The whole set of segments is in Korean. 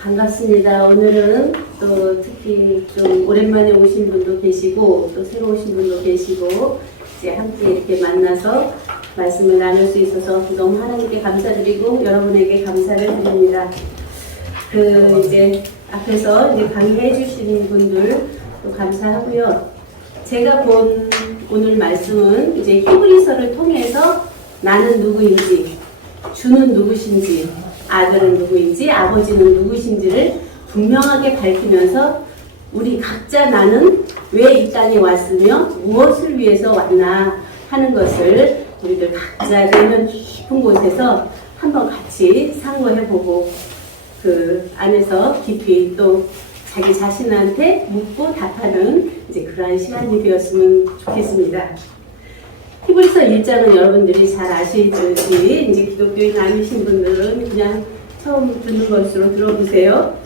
반갑습니다. 오늘은 또 특히 좀 오랜만에 오신 분도 계시고 또 새로 오신 분도 계시고 이제 함께 이렇게 만나서 말씀을 나눌 수 있어서 너무 하나님께 감사드리고 여러분에게 감사를 드립니다. 그 이제 앞에서 이제 강의해 주시는 분들 또 감사하고요. 제가 본 오늘 말씀은 이제 히브리서를 통해서 나는 누구인지 주는 누구신지 아들은 누구인지 아버지는 누구신지를 분명하게 밝히면서 우리 각자 나는 왜 이 땅에 왔으며 무엇을 위해서 왔나 하는 것을 우리들 각자 내면 깊은 곳에서 한번 같이 상고해보고 그 안에서 깊이 또 자기 자신한테 묻고 답하는 이제 그러한 시간이 되었으면 좋겠습니다. 히브리서 1장은 여러분들이 잘 아시듯이 이제 기독교인 아니신 분들은 그냥 처음 듣는 것으로 들어보세요.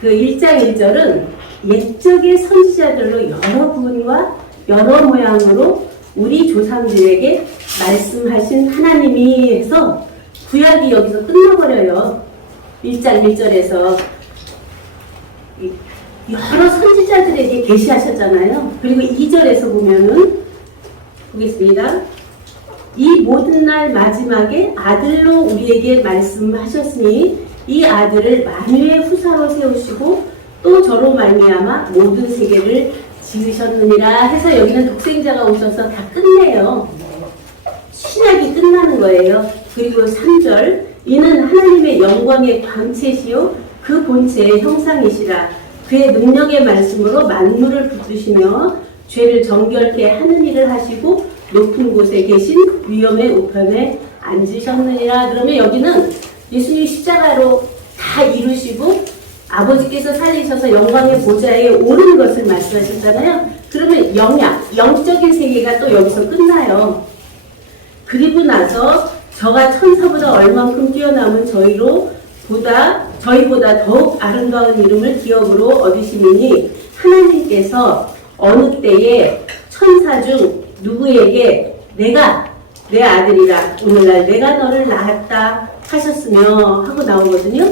그 1장 1절은 옛적의 선지자들로 여러 분과 여러 모양으로 우리 조상들에게 말씀하신 하나님이 해서 구약이 여기서 끝나버려요. 1장 1절에서 여러 선지자들에게 계시하셨잖아요. 그리고 2절에서 보면은 보겠습니다. 이 모든 날 마지막에 아들로 우리에게 말씀하셨으니 이 아들을 만유의 후사로 세우시고 또 저로 말미암아 모든 세계를 지으셨느니라 해서 여기는 독생자가 오셔서 다 끝내요. 신약이 끝나는 거예요. 그리고 3절 이는 하나님의 영광의 광채시요 그 본체의 형상이시라 그의 능력의 말씀으로 만물을 붙드시며 죄를 정결케 하는 일을 하시고 높은 곳에 계신 위엄의 우편에 앉으셨느니라 그러면 여기는 예수님 십자가로 다 이루시고 아버지께서 살리셔서 영광의 보좌에 오른 것을 말씀하셨잖아요. 그러면 영약, 영적인 세계가 또 여기서 끝나요. 그리고 나서 저가 천사보다 얼만큼 뛰어남은 저희로 보다 저희보다 더욱 아름다운 이름을 기업으로 얻으시니 하나님께서 어느 때에 천사 중 누구에게 내가 내 아들이라 오늘날 내가 너를 낳았다 하셨으며 하고 나오거든요.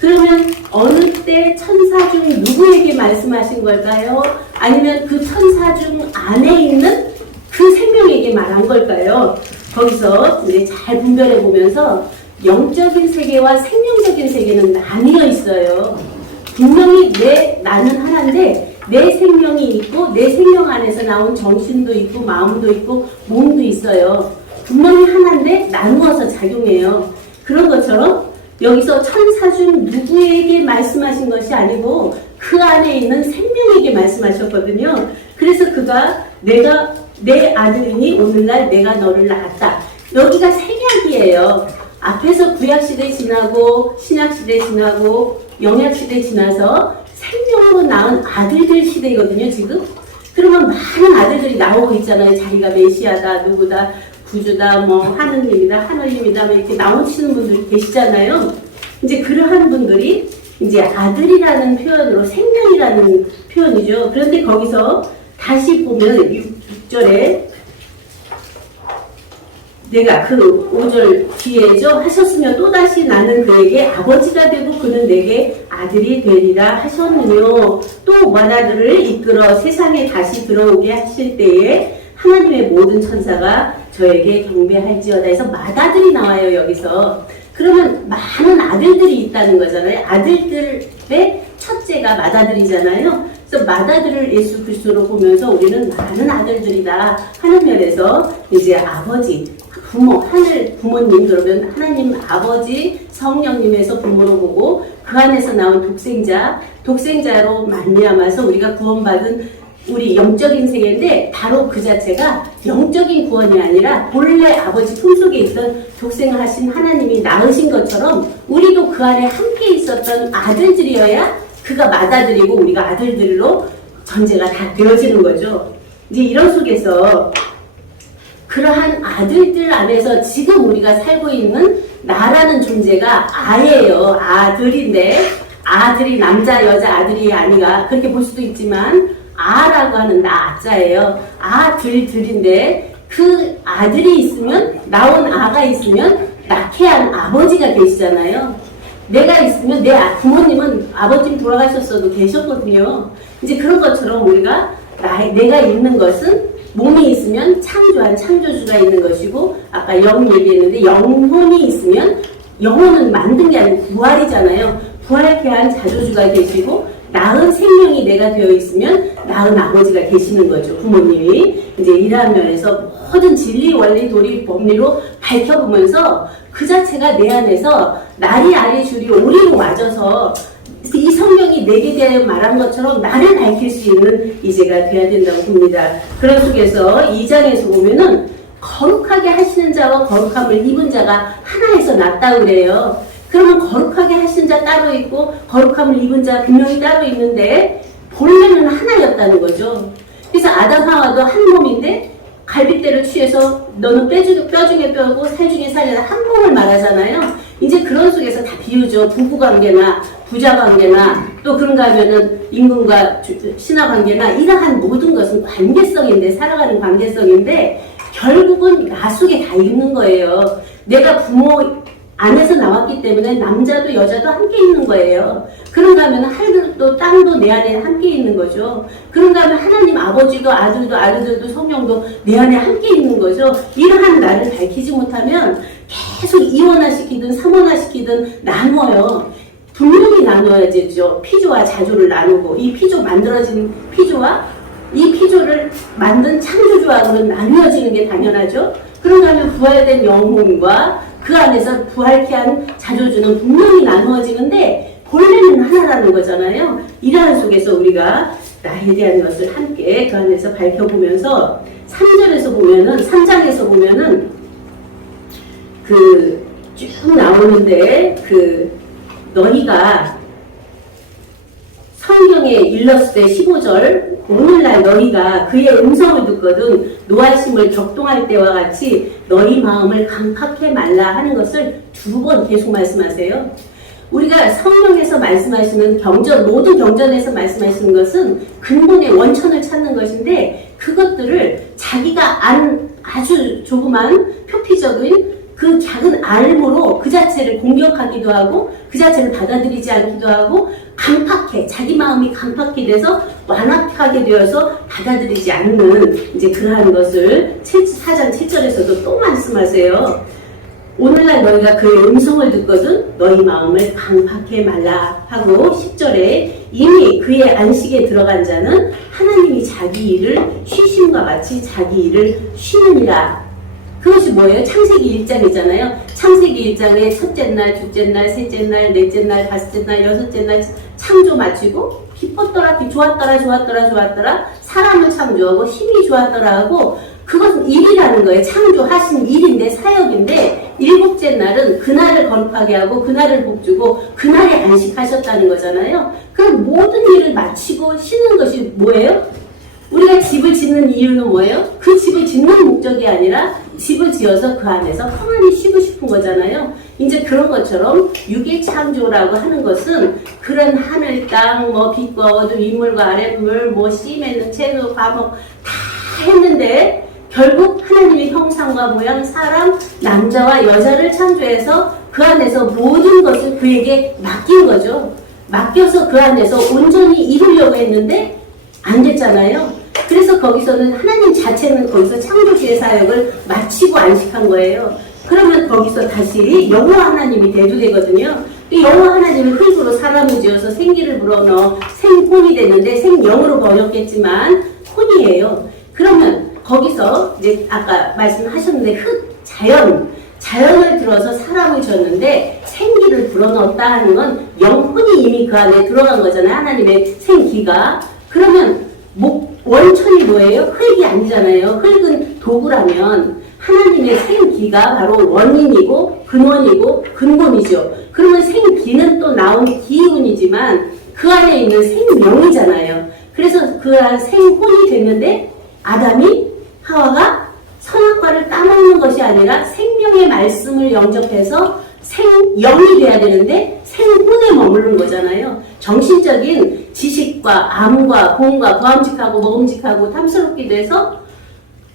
그러면 어느 때 천사 중 누구에게 말씀하신 걸까요? 아니면 그 천사 중 안에 있는 그 생명에게 말한 걸까요? 거기서 이제 잘 분별해 보면서 영적인 세계와 생명적인 세계는 나뉘어 있어요. 분명히 내 나는 하나인데 내 생명이 있고 내 생명 안에서 나온 정신도 있고 마음도 있고 몸도 있어요. 분명히 하나인데 나누어서 작용해요. 그런 것처럼 여기서 천사 중 누구에게 말씀하신 것이 아니고 그 안에 있는 생명에게 말씀하셨거든요. 그래서 그가 내가 내 아들이니 오늘날 내가 너를 낳았다. 여기가 생약이에요. 앞에서 구약시대 지나고 신약시대 지나고 영약시대 지나서 생명으로 낳은 아들들 시대거든요, 지금. 그러면 많은 아들들이 나오고 있잖아요. 자기가 메시아다, 누구다, 구주다, 뭐, 하느님이다, 뭐 이렇게 나오시는 분들이 계시잖아요. 이제 그러한 분들이 이제 아들이라는 표현으로 생명이라는 표현이죠. 그런데 거기서 다시 보면 6 절에 내가 그 5절 뒤에죠? 하셨으며 또다시 나는 그에게 아버지가 되고 그는 내게 아들이 되리라 하셨느뇨. 또 마다들을 이끌어 세상에 다시 들어오게 하실 때에 하나님의 모든 천사가 저에게 경배할지어다 해서 마다들이 나와요 여기서. 그러면 많은 아들들이 있다는 거잖아요. 아들들의 첫째가 마다들이잖아요. 그래서 마다들을 예수 그리스도로 보면서 우리는 많은 아들들이다. 하는 면에서 이제 아버지 부모, 하늘 부모님, 그러면 하나님 아버지 성령님에서 부모로 보고 그 안에서 나온 독생자, 독생자로 말미암아서 우리가 구원받은 우리 영적인 세계인데 바로 그 자체가 영적인 구원이 아니라 본래 아버지 품속에 있던 독생을 하신 하나님이 낳으신 것처럼 우리도 그 안에 함께 있었던 아들들이어야 그가 맏아들이고 우리가 아들들로 전제가 다 되어지는 거죠. 이제 이런 속에서 그러한 아들들 안에서 지금 우리가 살고 있는 나라는 존재가 아예요. 아들인데 아들이 남자 여자 아들이 아니가 그렇게 볼 수도 있지만 아라고 하는 나자예요. 아들들인데 그 아들이 있으면 나온 아가 있으면 낳게 한 아버지가 계시잖아요. 내가 있으면 내 아- 부모님은 아버님 돌아가셨어도 계셨거든요. 이제 그런 것처럼 우리가 나, 내가 있는 것은 몸이 있으면 창조한 창조주가 있는 것이고 아까 영 얘기했는데 영혼이 있으면 영혼은 만든 게 아니고 부활이잖아요. 부활케 한 자조주가 계시고 낳은 생명이 내가 되어 있으면 낳은 아버지가 계시는 거죠. 부모님이 이제 이러한 면에서 모든 진리 원리 도리 법리로 밝혀보면서 그 자체가 내 안에서 날이 아래 줄이 오리로 맞아서 이 성경이 내게 대해 말한 것처럼 나를 밝힐 수 있는 이제가 돼야 된다고 봅니다. 그런 속에서 이 장에서 보면은 거룩하게 하시는 자와 거룩함을 입은 자가 하나에서 났다 그래요. 그러면 거룩하게 하신 자 따로 있고 거룩함을 입은 자 분명히 따로 있는데 본래는 하나였다는 거죠. 그래서 아담 하와도 한 몸인데 갈빗대를 취해서 너는 뼈 중에, 뼈 중에 뼈고 살 중에 살이라 한 몸을 말하잖아요. 이제 그런 속에서 다 비유죠. 부부관계나 부자 관계나 또 그런가 하면은 임금과 주- 신하관계나 이러한 모든 것은 관계성인데 살아가는 관계성인데 결국은 나 속에 다 있는 거예요. 내가 부모 안에서 나왔기 때문에 남자도 여자도 함께 있는 거예요. 그런가 하면 하늘도 땅도 내 안에 함께 있는 거죠. 그런가 하면 하나님 아버지도 아들도 아들들도 성령도 내 안에 함께 있는 거죠. 이러한 나를 밝히지 못하면 계속 이원화시키든 삼원화시키든 나눠요. 분명히 나눠야지죠. 피조와 자조를 나누고 이 피조 만들어진 피조와 이 피조를 만든 창조주하고는 나누어지는 게 당연하죠. 그런가 하면 부활된 영혼과 그 안에서 부활케 한 자조주는 분명히 나누어지는데 본래는 하나라는 거잖아요. 이러한 속에서 우리가 나에 대한 것을 함께 그 안에서 밝혀보면서 3절에서 보면은 3장에서 보면은 그 쭉 나오는데 그 너희가 성경에 일렀을 때 15절 오늘날 너희가 그의 음성을 듣거든 노하심을 격동할 때와 같이 너희 마음을 강팍해 말라 하는 것을 두 번 계속 말씀하세요. 우리가 성경에서 말씀하시는 경전 모든 경전에서 말씀하시는 것은 근본의 원천을 찾는 것인데 그것들을 자기가 안 아주 조그만 표피적인 그 작은 알므로 그 자체를 공격하기도 하고 그 자체를 받아들이지 않기도 하고 강팍해 자기 마음이 강팍해 돼서 완악하게 되어서 받아들이지 않는 이제 그러한 것을 4장 7절에서도 또 말씀하세요. 오늘날 너희가 그의 음성을 듣거든 너희 마음을 강팍해 말라 하고 10절에 이미 그의 안식에 들어간 자는 하나님이 자기 일을 쉬심과 같이 자기 일을 쉬느니라 그것이 뭐예요? 창세기 1장이잖아요. 창세기 1장에 첫째 날, 둘째 날, 셋째 날, 넷째 날, 다섯째 날, 여섯째 날 창조 마치고 기뻤더라, 기- 좋았더라, 좋았더라, 좋았더라, 사람을 창조하고 힘이 좋았더라 하고 그것은 일이라는 거예요. 창조하신 일인데 사역인데 일곱째 날은 그날을 거룩하게 하고 그날을 복주고 그날에 안식하셨다는 거잖아요. 그럼 모든 일을 마치고 쉬는 것이 뭐예요? 우리가 집을 짓는 이유는 뭐예요? 그 집을 짓는 목적이 아니라 집을 지어서 그 안에서 평안히 쉬고 싶은 거잖아요. 이제 그런 것처럼 유기 창조라고 하는 것은 그런 하늘, 땅, 뭐 빛과 어둠, 윗물과 아랫물, 뭐 씨 맺는 채소, 과목 다 했는데 결국 하나님의 형상과 모양, 사람, 남자와 여자를 창조해서 그 안에서 모든 것을 그에게 맡긴 거죠. 맡겨서 그 안에서 온전히 이루려고 했는데 안 됐잖아요. 그래서 거기서는 하나님 자체는 거기서 창조주의 사역을 마치고 안식한 거예요. 그러면 거기서 다시 여호와 하나님이 대두되거든요. 이 여호와 하나님이 흙으로 사람을 지어서 생기를 불어넣어 생혼이 되는데 생영으로 번역했지만 혼이에요. 그러면 거기서 이제 아까 말씀하셨는데 흙 자연 자연을 들어서 사람을 졌는데 생기를 불어넣었다 하는 건 영혼이 이미 그 안에 들어간 거잖아요. 하나님의 생기가. 그러면 목, 원천이 뭐예요? 흙이 아니잖아요. 흙은 도구라면 하나님의 생기가 바로 원인이고 근원이고 근본이죠. 그러면 생기는 또 나온 기운이지만 그 안에 있는 생명이잖아요. 그래서 그한 생혼이 됐는데 아담이 하와가 선악과를 따먹는 것이 아니라 생명의 말씀을 영접해서 생영이 돼야 되는데 생혼에 머무른 거잖아요. 정신적인 지식과 암과 공과 고함직하고 먹음직하고 탐스럽기도 해서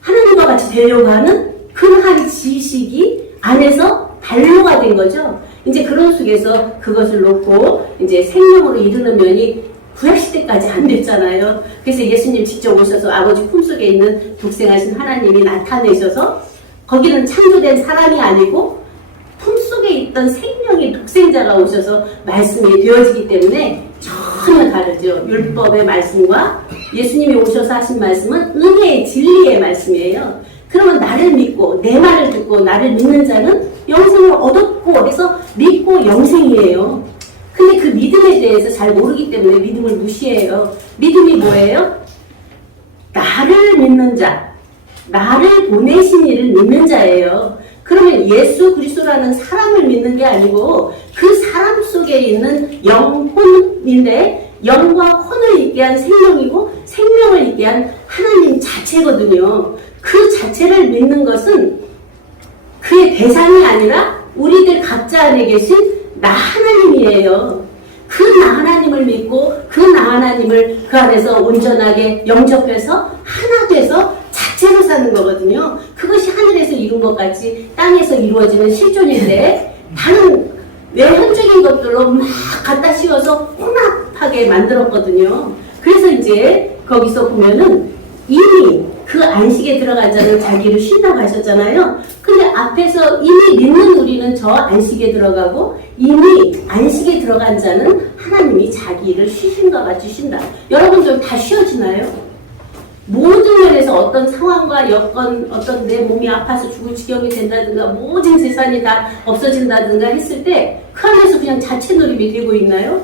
하나님과 같이 되려고 하는 그러한 지식이 안에서 반로가 된 거죠. 이제 그런 속에서 그것을 놓고 이제 생명으로 이르는 면이 구약시대까지 안 됐잖아요. 그래서 예수님 직접 오셔서 아버지 품속에 있는 독생하신 하나님이 나타내셔서 거기는 창조된 사람이 아니고 있던 생명의 독생자가 오셔서 말씀이 되어지기 때문에 전혀 다르죠. 율법의 말씀과 예수님이 오셔서 하신 말씀은 은혜의 진리의 말씀이에요. 그러면 나를 믿고 내 말을 듣고 나를 믿는 자는 영생을 얻었고 해서 믿고 영생이에요. 근데 그 믿음에 대해서 잘 모르기 때문에 믿음을 무시해요. 믿음이 뭐예요? 나를 믿는 자, 나를 보내신 이를 믿는 자예요. 그러면 예수 그리스도라는 사람을 믿는 게 아니고 그 사람 속에 있는 영혼인데 영과 혼을 있게 한 생명이고 생명을 있게 한 하나님 자체거든요. 그 자체를 믿는 것은 그의 대상이 아니라 우리들 각자 안에 계신 나 하나님이에요. 그 나 하나님을 믿고 그 나 하나님을 그 안에서 온전하게 영접해서 하나 돼서 자체로 사는 거거든요. 그것이 하늘에서 이룬 것 같이 땅에서 이루어지는 실존인데 다른 외현적인 것들로 막 갖다 씌워서 혼합하게 만들었거든요. 그래서 이제 거기서 보면은 이미 그 안식에 들어간 자는 자기를 쉰다고 하셨잖아요. 근데 앞에서 이미 믿는 우리는 저 안식에 들어가고 이미 안식에 들어간 자는 하나님이 자기를 쉬신가 봐 주신다. 여러분들 다 쉬어지나요? 모든 면에서 어떤 상황과 여건, 어떤 내 몸이 아파서 죽을 지경이 된다든가, 모든 재산이 다 없어진다든가 했을 때, 그 안에서 그냥 자체 누림이 되고 있나요?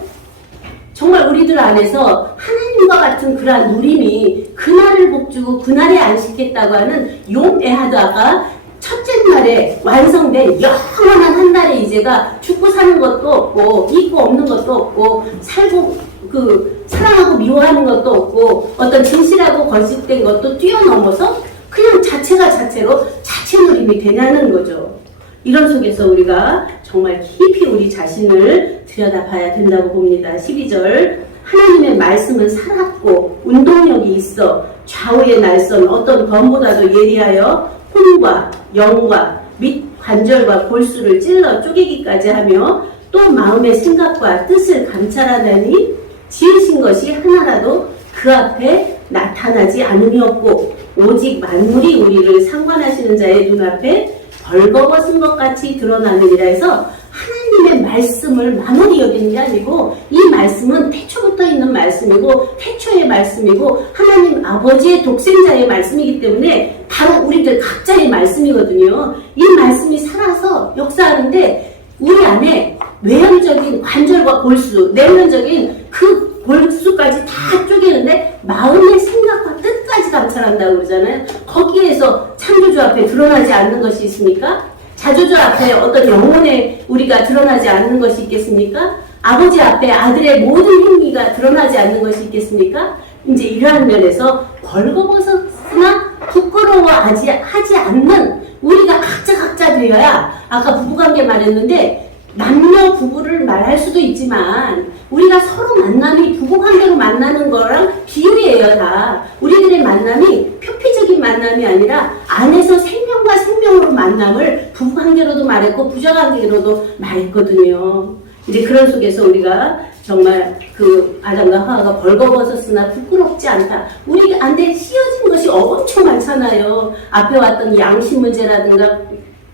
정말 우리들 안에서 하나님과 같은 그러한 누림이 그날을 복주고 그날에 안식했다고 하는 용애하다가 첫째 날에 완성된 영원한 한 달의 이제가 죽고 사는 것도 없고 있고 없는 것도 없고 살고 그 사랑하고 미워하는 것도 없고 어떤 진실하고 거짓된 것도 뛰어넘어서 그냥 자체가 자체로 자체 누림이 되냐는 거죠. 이런 속에서 우리가 정말 깊이 우리 자신을 들여다봐야 된다고 봅니다. 12절 하나님의 말씀은 살았고 운동력이 있어 좌우의 날선 어떤 검보다도 예리하여 혼과 영과 및 관절과 골수를 찔러 쪼개기까지 하며 또 마음의 생각과 뜻을 감찰하다니 지으신 것이 하나라도 그 앞에 나타나지 없고 오직 만물이 우리를 상관하시는 자의 눈앞에 벌거벗은 것 같이 드러나느니라 해서 하나님의 말씀을 만원히 여기는 게 아니고 이 말씀은 태초부터 있는 말씀이고 태초의 말씀이고 하나님 아버지의 독생자의 말씀이기 때문에 바로 우리들 각자의 말씀이거든요. 이 말씀이 살아서 역사하는데 우리 안에 외형적인 관절과 골수, 내면적인 그 골수까지 다 쪼개는데 마음의 생각과 뜻까지 감찰한다고 그러잖아요. 거기에서 창조주 앞에 드러나지 않는 것이 있습니까? 자조주 앞에 어떤 영혼의 우리가 드러나지 않는 것이 있겠습니까? 아버지 앞에 아들의 모든 행위가 드러나지 않는 것이 있겠습니까? 이제 이러한 면에서 벌거벗었으나 부끄러워하지 하지 않는 우리가 각자 각자 되어야 아까 부부관계 말했는데 남녀 부부를 말할 수도 있지만 우리가 서로 만남이 부부 관계로 만나는 거랑 비율이에요 다 우리들의 만남이 표피적인 만남이 아니라 안에서 생명과 생명으로 만남을 부부 관계로도 말했고 부자 관계로도 말했거든요 이제 그런 속에서 우리가 정말 그 아담과 하와가 벌거벗었으나 부끄럽지 않다. 우리 안에 씌어진 것이 엄청 많잖아요. 앞에 왔던 양심 문제라든가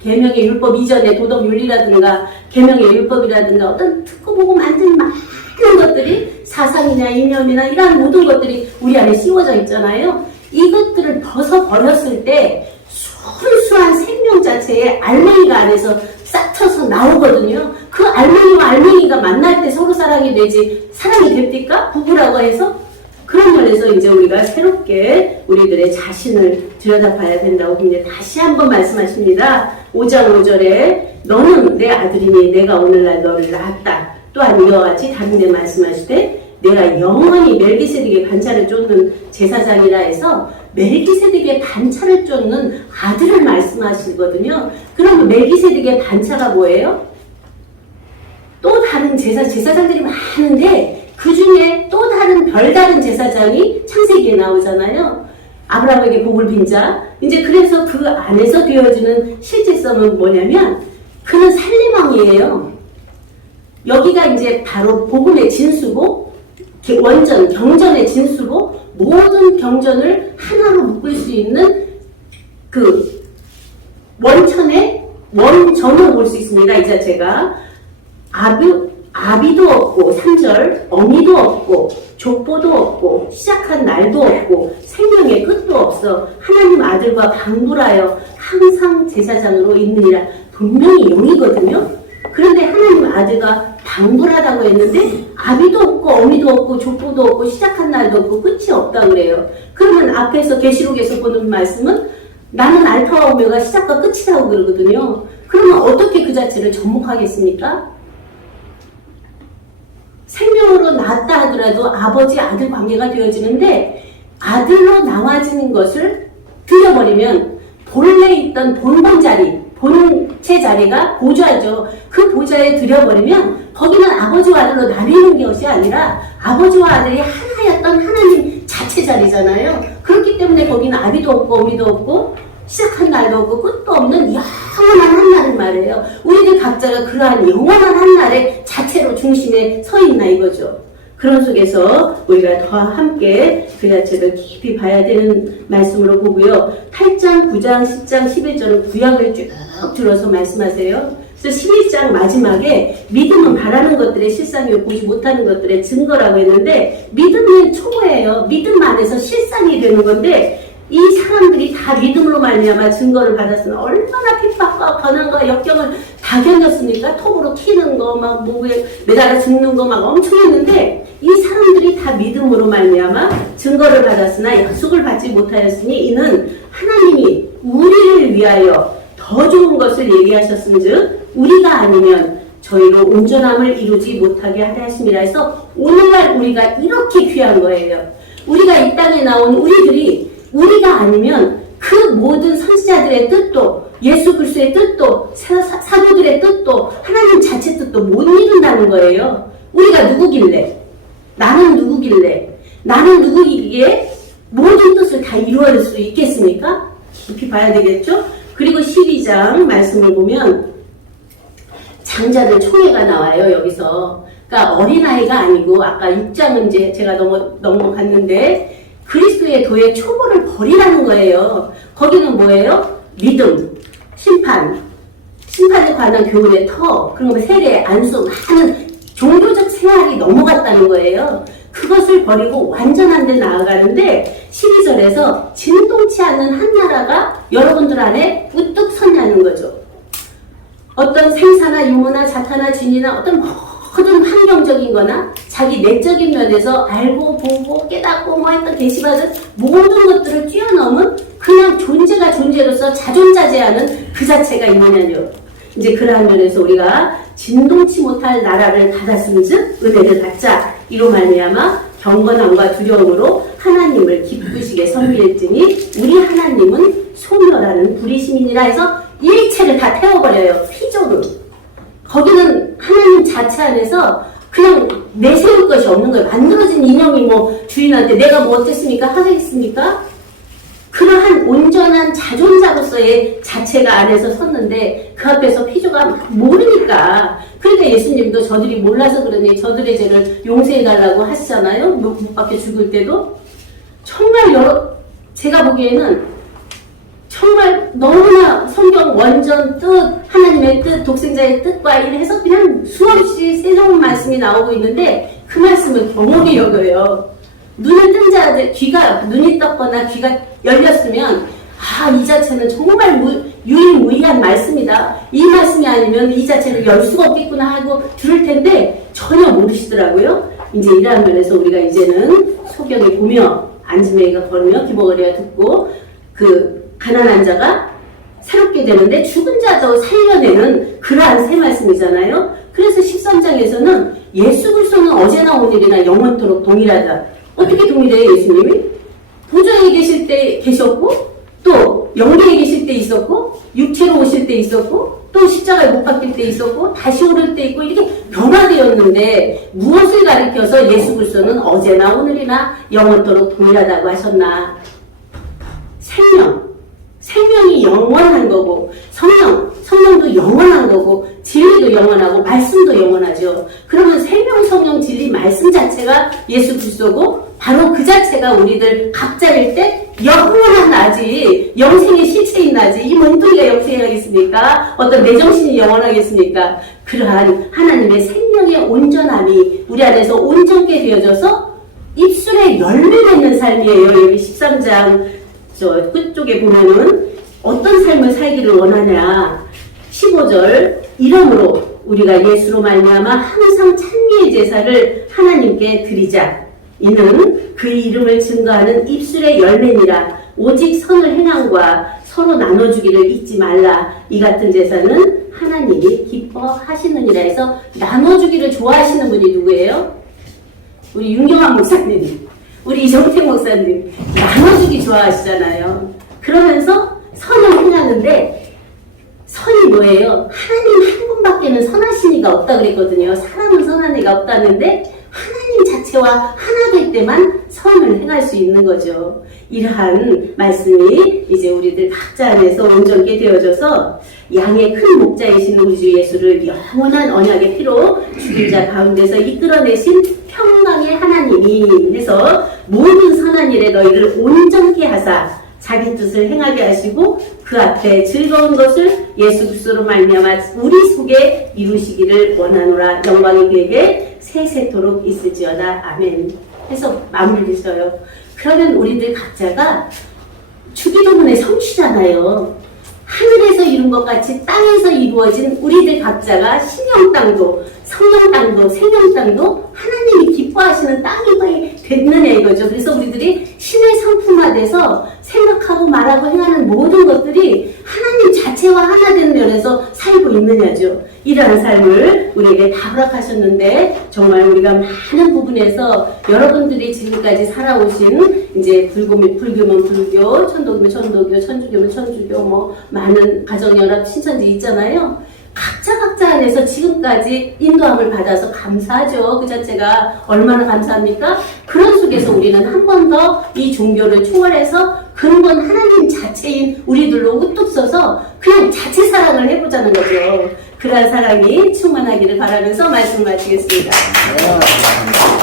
계명의 율법 이전의 도덕 윤리라든가 계명의 율법이라든가 어떤 듣고 보고 만든 많은 것들이 사상이나 이념이나 이러한 모든 것들이 우리 안에 씌워져 있잖아요. 이것들을 벗어 버렸을 때 순수한 생명 자체의 알맹이가 안에서 싹 터서 나오거든요. 그 알맹이와 알맹이가 만날 때 서로 사랑이 되지 사랑이 됩니까? 부부라고 해서 그런 면에서 이제 우리가 새롭게 우리들의 자신을 들여다봐야 된다고 근데 다시 한번 말씀하십니다. 5장 5절에 너는 내 아들이니 내가 오늘날 너를 낳았다. 또한 이와 같이 다른 데 말씀하시되 내가 영원히 멜기세덱의 반차를 쫓는 제사장이라 해서 멜기세덱의 반차를 쫓는 아들을 말씀하시거든요. 그럼 멜기세덱의 반차가 뭐예요? 또 다른 제사 제사장들이 많은데 그 중에 또 다른 별다른 제사장이 창세기에 나오잖아요. 아브라함에게 복을 빈 자. 이제 그래서 그 안에서 되어지는 실제성은 뭐냐면 그는 살림왕이에요. 여기가 이제 바로 복음의 진수고 게- 원전 경전의 진수고 모든 경전을 하나로 묶을 수 있는 그 원천의 원전을 볼 수 있습니다. 이 자체가 아비, 아비도 없고 3절 어미도 없고 족보도 없고 시작한 날도 없고 생명의 끝도 없어 하나님 아들과 방불하여 항상 제사장으로 있느니라 분명히 영이거든요. 그런데 하나님 아들과 방불하다고 했는데 아비도 없고 어미도 없고 족보도 없고 시작한 날도 없고 끝이 없다 그래요. 그러면 앞에서 계시록에서 보는 말씀은 나는 알파와 오메가 시작과 끝이라고 그러거든요. 그러면 어떻게 그 자체를 접목하겠습니까? 생명으로 낳았다 하더라도 아버지 아들 관계가 되어지는데 아들로 나와지는 것을 들여버리면 본래 있던 본본 자리, 본체 자리가 보좌죠. 그 보좌에 들여버리면 거기는 아버지와 아들로 나뉘는 것이 아니라 아버지와 아들이 하나였던 하나님 자체 자리잖아요. 그렇기 때문에 거기는 아비도 없고 어미도 없고 시작한 날도 없고 끝도 없는 영원한 한날을 말해요. 우리들 각자가 그러한 영원한 한날의 자체로 중심에 서 있나 이거죠. 그런 속에서 우리가 더 함께 그 자체를 깊이 봐야 되는 말씀으로 보고요. 8장, 9장, 10장, 11절은 구약을 쭉 들어서 말씀하세요. 그래서 11장 마지막에 믿음은 바라는 것들의 실상이 보지 못하는 것들의 증거라고 했는데 믿음은 초보예요. 믿음 안에서 실상이 되는 건데 이 사람들이 다 믿음으로 말미암아 증거를 받았으면 얼마나 핍박과 고난과 역경을 다 견뎠습니까? 톱으로 튀는 거, 막 목에 매달아 죽는 거 막 엄청 했는데 이 사람들이 다 믿음으로 말미암아 증거를 받았으나 약속을 받지 못하였으니 이는 하나님이 우리를 위하여 더 좋은 것을 얘기하셨은즉 우리가 아니면 저희로 온전함을 이루지 못하게 하려 하심이라 해서 오늘날 우리가 이렇게 귀한 거예요. 우리가 이 땅에 나온 우리들이 우리가 아니면 그 모든 선지자들의 뜻도 예수 그리스도의 뜻도 사도들의 뜻도 하나님 자체 뜻도 못 이룬다는 거예요. 우리가 누구길래? 나는 누구길래? 나는 누구이기에 모든 뜻을 다 이루어낼 수 있겠습니까? 깊이 봐야 되겠죠? 그리고 12장 말씀을 보면 장자들 총회가 나와요, 여기서. 그러니까 어린아이가 아니고, 아까 6장은 이제 제가 넘어, 넘어갔는데, 그리스도의 도의 초보를 버리라는 거예요. 거기는 뭐예요? 믿음, 심판, 심판에 관한 교훈의 터, 그런 거 세례, 안수, 많은 종교적 생활이 넘어갔다는 거예요. 그것을 버리고 완전한 데 나아가는데 12절에서 진동치 않는 한 나라가 여러분들 안에 우뚝 섰냐는 거죠. 어떤 생사나 유무나 자타나 진이나 어떤 모든 환경적인 거나 자기 내적인 면에서 알고 보고 깨닫고 뭐 했던 계시받은 모든 것들을 뛰어넘은 그냥 존재가 존재로서 자존자재하는 그 자체가 있느냐요. 이제 그러한 면에서 우리가 진동치 못할 나라를 받았음즉 은혜를 받자. 이로 말미암아 경건함과 두려움으로 하나님을 기쁘시게 섬길지니 우리 하나님은 소멸하는 불이심이니라 해서 일체를 다 태워버려요. 피조를. 거기는 하나님 자체 안에서 그냥 내세울 것이 없는 거예요. 만들어진 인형이 뭐 주인한테 내가 뭐 어땠습니까? 하겠습니까? 그러한 온전한 자존자로서의 자체가 안에서 섰는데 그 앞에서 피조가 모르니까. 그러니까 예수님도 저들이 몰라서 그러니 저들의 죄를 용서해달라고 하시잖아요. 못, 못 박혀 죽을 때도. 정말 여러 제가 보기에는 정말 너무나 성경 원전 뜻 하나님의 뜻 독생자의 뜻과 이래서 그냥 수없이 새로운 말씀이 나오고 있는데 그 말씀을 경험이 여겨요 눈을 뜬 자들 귀가 눈이 떴거나 귀가 열렸으면 아 이 자체는 정말 무, 유일무이한 말씀이다. 이 말씀이 아니면 이 자체를 열 수가 없겠구나 하고 들을 텐데 전혀 모르시더라고요. 이제 이러한 면에서 우리가 이제는 소경에 보며 안지매가 걸으며 기복어리가 듣고 그 가난한 자가 새롭게 되는데 죽은 자도 살려내는 그러한 새 말씀이잖아요. 그래서 13장에서는 예수 그리스도는 어제나 오늘이나 영원토록 동일하다. 어떻게 동일해요, 예수님이? 보좌에 계실 때 계셨고, 또 영계에 계실 때 있었고, 육체로 오실 때 있었고, 또 십자가에 못 박힐 때 있었고, 다시 오를 때 있고, 이렇게 변화되었는데, 무엇을 가리켜서 예수 그리스도는 어제나 오늘이나 영원토록 동일하다고 하셨나? 생명. 생명이 영원한 거고, 성령. 성령도 영원한 거고 진리도 영원하고 말씀도 영원하죠. 그러면 생명 성령 진리 말씀 자체가 예수 그리스도고 바로 그 자체가 우리들 각자일 때 영원한 나지 영생의 실체인 나지 이 몸뚱이가 영생하겠습니까? 어떤 내 정신이 영원하겠습니까? 그러한 하나님의 생명의 온전함이 우리 안에서 온전케 되어져서 입술에 열매 맺는 삶이에요. 여기 13장 저 끝쪽에 보면은 어떤 삶을 살기를 원하냐. 15절 이러므로 우리가 예수로 말미암아 항상 찬미의 제사를 하나님께 드리자. 이는 그 이름을 증거하는 입술의 열매니라. 오직 선을 행함과 서로 나눠주기를 잊지 말라. 이 같은 제사는 하나님이 기뻐하시느니라 해서 나눠주기를 좋아하시는 분이 누구예요? 우리 윤경환 목사님, 우리 이정택 목사님 나눠주기 좋아하시잖아요. 그러면서 선을 행하는데 선이 뭐예요? 하나님 한 분밖에는 선하신 이가 없다 그랬거든요. 사람은 선한 이가 없다는데 하나님 자체와 하나 될 때만 선을 행할 수 있는 거죠. 이러한 말씀이 이제 우리들 각자 안에서 온전케 되어져서 양의 큰 목자이신 우리 주 예수를 영원한 언약의 피로 죽인 자 가운데서 이끌어내신 하나님이 해서 모든 선한 일에 너희를 온전케 하사 자기 뜻을 행하게 하시고 그 앞에 즐거운 것을 예수 그리스도로 말미암아 우리 속에 이루시기를 원하노라. 영광이 그에게 세세토록 있을지어다. 아멘. 해서 마무리되어요. 그러면 우리들 각자가 주기도문의 성취잖아요. 하늘에서 이룬 것 같이 땅에서 이루어진 우리들 각자가 신령 땅도 성령 땅도 생명 땅도 하나님이 기뻐하시는 땅이 됐느냐 이거죠. 그래서 우리들이 신의 상품화돼서 생각하고 말하고 행하는 모든 것들이 하나님 자체와 하나 되는 면에서 살고 있느냐죠. 이러한 삶을 우리에게 다 허락하셨는데 정말 우리가 많은 부분에서 여러분들이 지금까지 살아오신 이제 불교면 불교면 불교, 천도교면 천도교, 천주교면 천주교 뭐 많은 가정연합 신천지 있잖아요. 각자 각자 안에서 지금까지 인도함을 받아서 감사하죠. 그 자체가 얼마나 감사합니까? 그런 속에서 우리는 한 번 더 이 종교를 초월해서 근본 하나님 자체인 우리들로 우뚝 서서 그냥 자체 사랑을 해보자는 거죠. 그러한 사랑이 충만하기를 바라면서 말씀 마치겠습니다. 네.